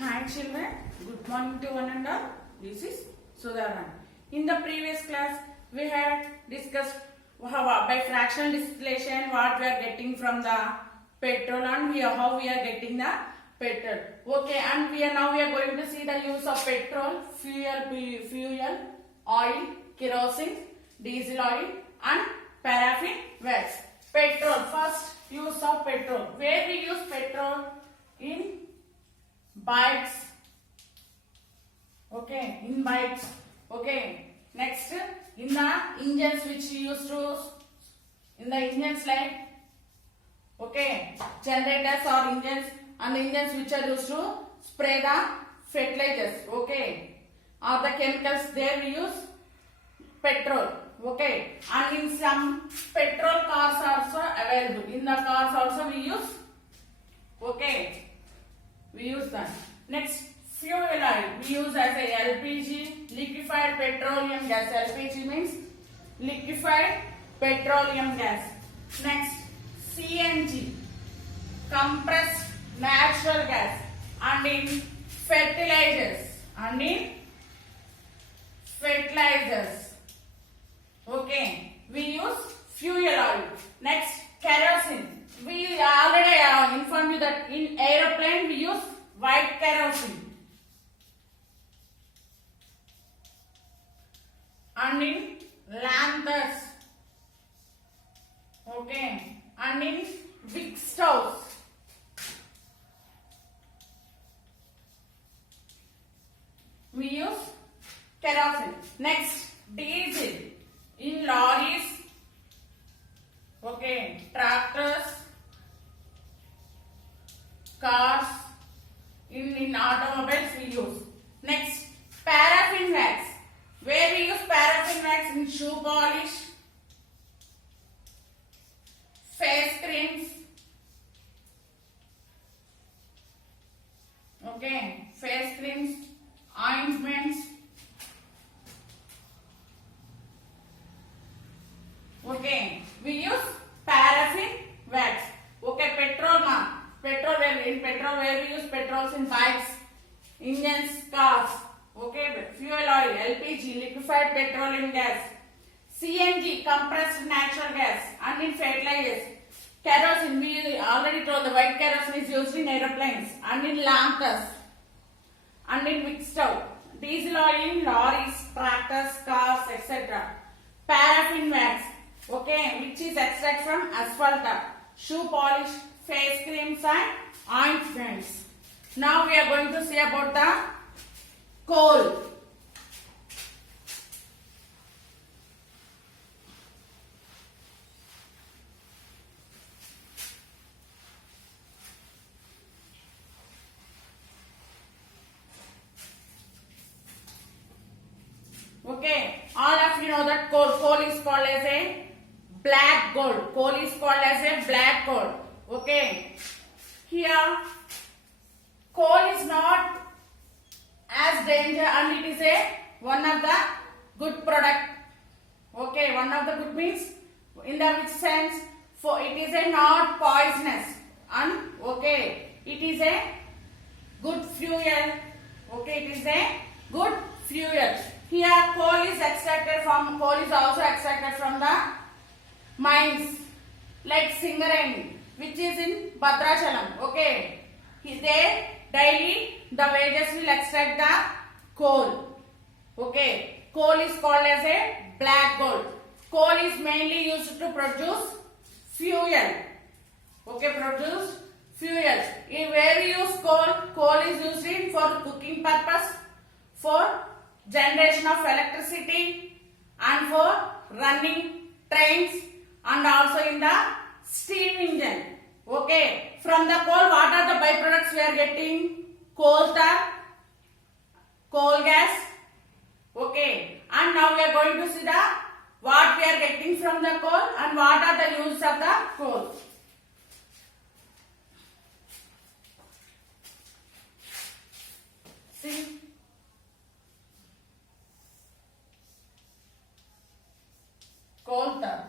Hi children, good morning to one and all. This is Sudharan. In the previous class, we had discussed by fractional distillation what we are getting from the petrol and how we are getting the petrol. Okay, and now we are going to see the use of petrol, fuel, oil, kerosene, diesel oil and paraffin wax. Petrol, first use of petrol. Where we use petrol? In bikes. Okay, in bikes. Okay, next in the engines which we used to in the engines like generators or engines, and the engines which are used to spray the fertilizers, or the chemicals, there we use petrol. And in some petrol cars also available. In the cars also we use. We use that. Next, fuel oil we use as a LPG, liquefied petroleum gas. LPG means liquefied petroleum gas. Next, CNG, compressed natural gas. And in fertilizers. We use fuel oil. Next, kerosene. We already informed you that in aeroplane we use white kerosene. And in lanterns. And in wick stoves. We use kerosene. Next, diesel in lorries, tractors, cars, in automobiles we use. Next, paraffin wax. Where we use paraffin wax? In shoe polish, face creams, ointments. We use paraffin wax. Petrol where we use petrols in bikes, engines, cars. Fuel oil, LPG, liquefied petroleum gas. CNG, compressed natural gas. And in fertilizers. Kerosene, we already told the white kerosene is used in aeroplanes and in lanterns and in wick stove. Diesel oil in lorries, tractors, cars, etc. Paraffin wax, which is extract from asphalt, shoe polish, face creams and ointments. Now we are going to see about the coal. All of you know that coal is called as a black gold. Coal is called as a black gold. Here, coal is not as danger and it is one of the good product. One of the good means in the which sense? For it is not poisonous and it is a good fuel. It is a good fuel. Here coal is also extracted from the mines like Singareni, which is in Bhadrachalam. There daily the wages will extract the coal. Coal is called as a black gold. Coal is mainly used to produce fuel. Produce fuel. Where we use coal? Coal is used for cooking purpose, for generation of electricity and for running trains and also in the steam engine. From the coal, what are the byproducts we are getting? Coal tar, coal gas. And now we are going to see what we are getting from the coal and what are the uses of the coal. See. Coal tar.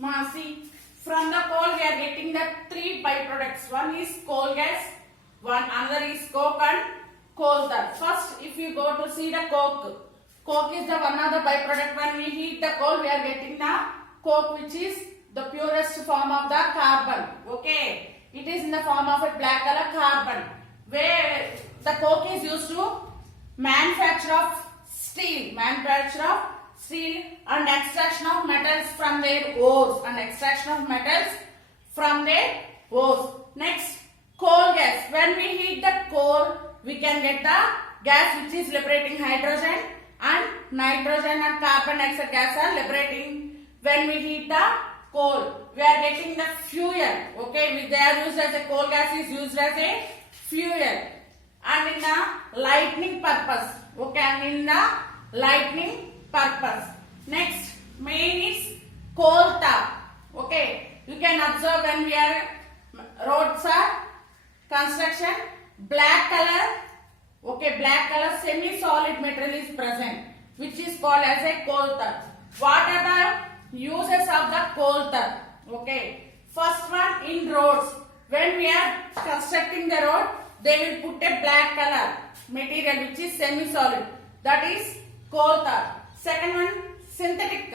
See, from the coal we are getting the three byproducts. One is coal gas, another is coke and coal tar. First, if you go to see the coke, coke is the one of the byproduct. When we heat the coal, we are getting the coke, which is the purest form of the carbon. Okay, it is in the form of a black color carbon, where the coke is used to manufacture of steel, and extraction of metals from their ores, Next, coal gas. When we heat the coal, we can get the gas which is liberating hydrogen, and nitrogen and carbon dioxide gas are liberating when we heat the coal. We are getting the fuel. Okay, they are used as a coal gas is used as a fuel, and in the lightning purpose. Next, main is coal tar. Okay, you can observe when we are roads are construction, black color semi-solid material is present, which is called as a coal tar. What are the uses of the coal tar? Okay, first one, in roads. When we are constructing the road, they will put a black color material which is semi-solid. That is coal tar. Second one, synthetic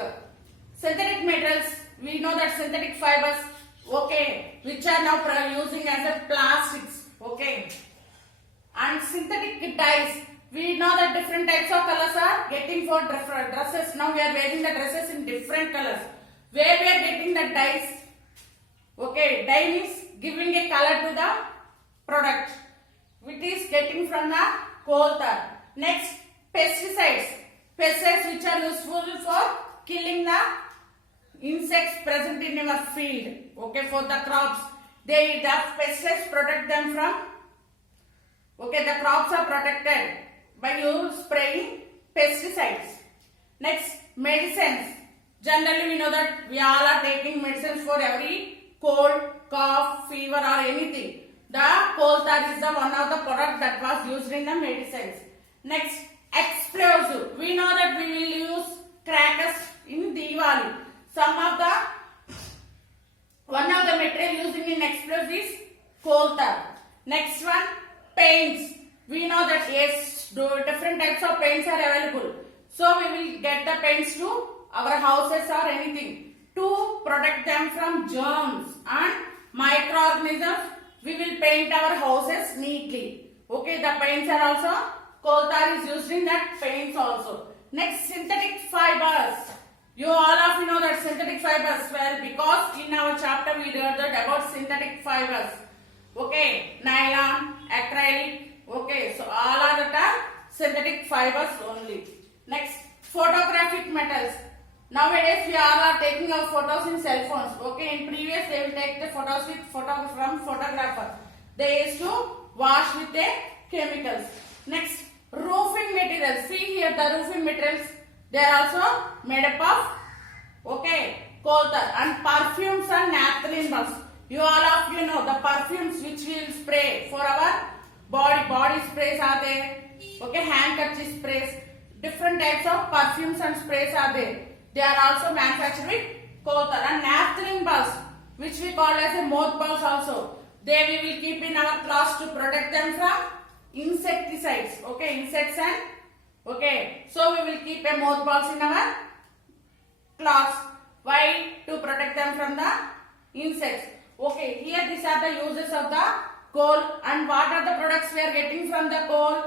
materials. We know that synthetic fibers, okay, which are now using as a plastics, okay, and synthetic dyes. We know that different types of colors are getting for different dresses. Now we are wearing the dresses in different colors. Where we are getting the dyes? Okay, dye means giving a color to the product. It is getting from the coal tar. Next, pesticides. Pesticides which are useful for killing the insects present in your field. Okay, for the crops. The pesticides protect them from. Okay, the crops are protected by you spraying pesticides. Next, medicines. Generally, we know that we all are taking medicines for every cold, cough, fever or anything. The coal tar is the one of the product that was used in the medicines. Next, explosive. We know that we will use crackers in Diwali. One of the material using in explosives is coal tar. Next one, paints. We know that yes, different types of paints are available. So we will get the paints to our houses or anything to protect them from germs and microorganisms. We will paint our houses neatly. Okay, the paints are also, coal tar is used in that paints also. Next, synthetic fibers. You all of you know that synthetic fibers, well, because in our chapter we learned that about synthetic fibers. Okay, nylon, acrylic. Okay, so all are that are synthetic fibers only. Next, photographic metals. Nowadays we all are taking our photos in cell phones. Okay, in previous they will take the photos with from photographer. They used to wash with the chemicals. Next, roofing materials. See here the roofing materials. They are also made up of, okay, coal tar. And perfumes and naphthalene bulbs. You all of you know the perfumes which we will spray for our body sprays are there. Okay, handkerchief sprays. Different types of perfumes and sprays are there. They are also manufactured with coal tar. And naphthalene bulbs, which we call as a mothballs also. They we will keep in our clothes to protect them from insecticides. Okay, insects and okay. So we will keep a mothballs in our clothes. Why? To protect them from the insects. Okay, here these are the uses of the coal. And what are the products we are getting from the coal?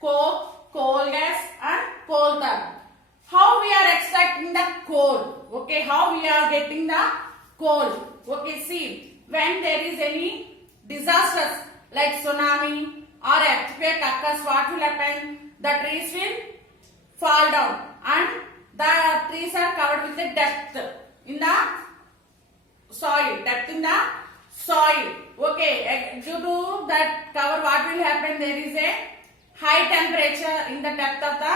Coke, coal gas and coal tar. How we are extracting the coal? Okay, how we are getting the coal? Okay, see, when there is any disasters like tsunami or earthquake occurs, what will happen? The trees will fall down and the trees are covered with the depth in the soil. Okay, due to that cover, what will happen? There is a high temperature in the depth of the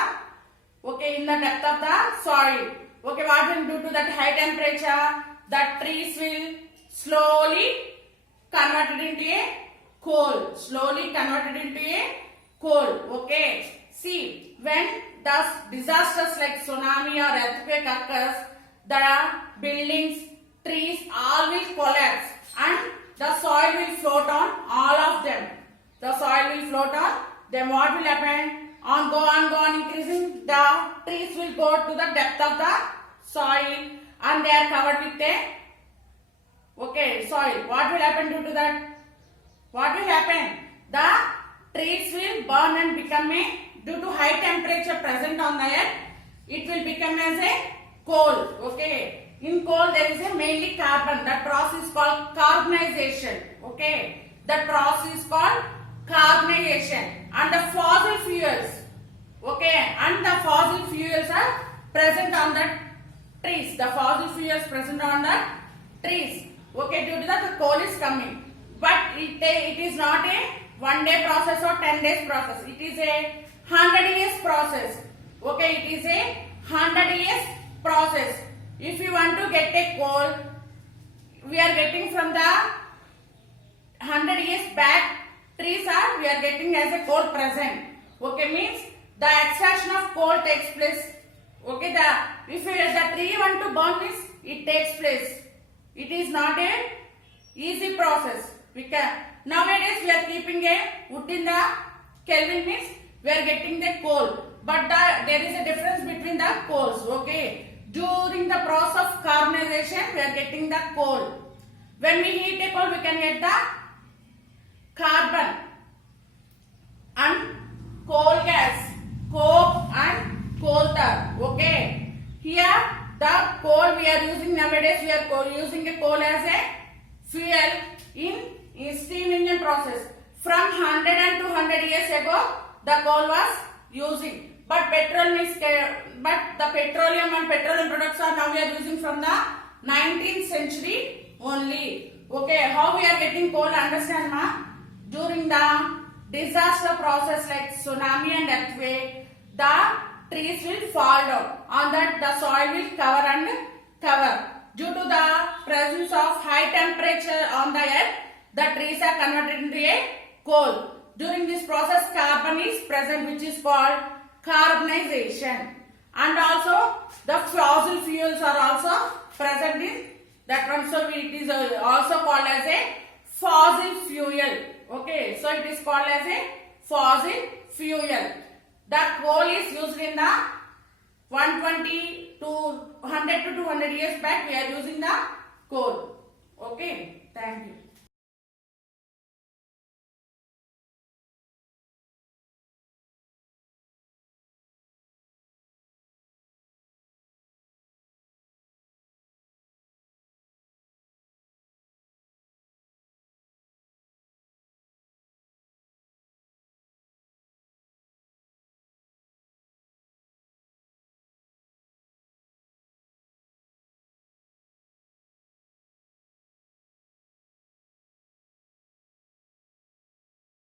soil. Okay, what will do to that high temperature? The trees will slowly converted into a coal. Okay, see, when the disasters like tsunami or earthquake occurs, the buildings, trees all will collapse and the soil will float on all of them. The soil will float on. Then what will happen? On go on increasing, the trees will go to the depth of the soil and they are covered with a soil. What will happen due to that? What will happen? The trees will burn and become due to high temperature present on the earth, it will become as a coal. Okay. In coal there is a mainly carbon. That process is called carbonization. Okay. That process is called carbonization. And the fossil fuels. Okay. And the fossil fuels are present on the trees. The fossil fuels present on the trees. Okay. Due to that the coal is coming. But it is not a 1 day process or 10 days process. It is a 100 years process. Okay. It is a 100 years process. If you want to get a coal, we are getting from the 100 years back trees are we are getting as a coal present. Okay, means the extraction of coal takes place. Okay, if the tree want to burn means it takes place. It is not a easy process. Nowadays we are keeping a wood in the Kelvin means we are getting the coal. But there is a difference between the coals. Okay. During the process of carbonization, we are getting the coal. When we heat a coal, we can get the carbon and coal gas, coke and coal tar. Okay. Here, the coal we are using nowadays, we are using a coal as a fuel in steam engine process. From 100 and 200 years ago, the coal was using. But the petroleum and petroleum products are now we are using from the 19th century only. Okay, how we are getting coal? Understand, ma? During the disaster process like tsunami and earthquake, the trees will fall down. On that, the soil will cover. Due to the presence of high temperature on the earth, the trees are converted into a coal. During this process, carbon is present, which is called carbonization, and also the fossil fuels are also present in that one, so it is also called as a fossil fuel. Okay, so it is called as a fossil fuel. The coal is used in the 120 to 100 to 200 years back we are using the coal. Okay, thank you.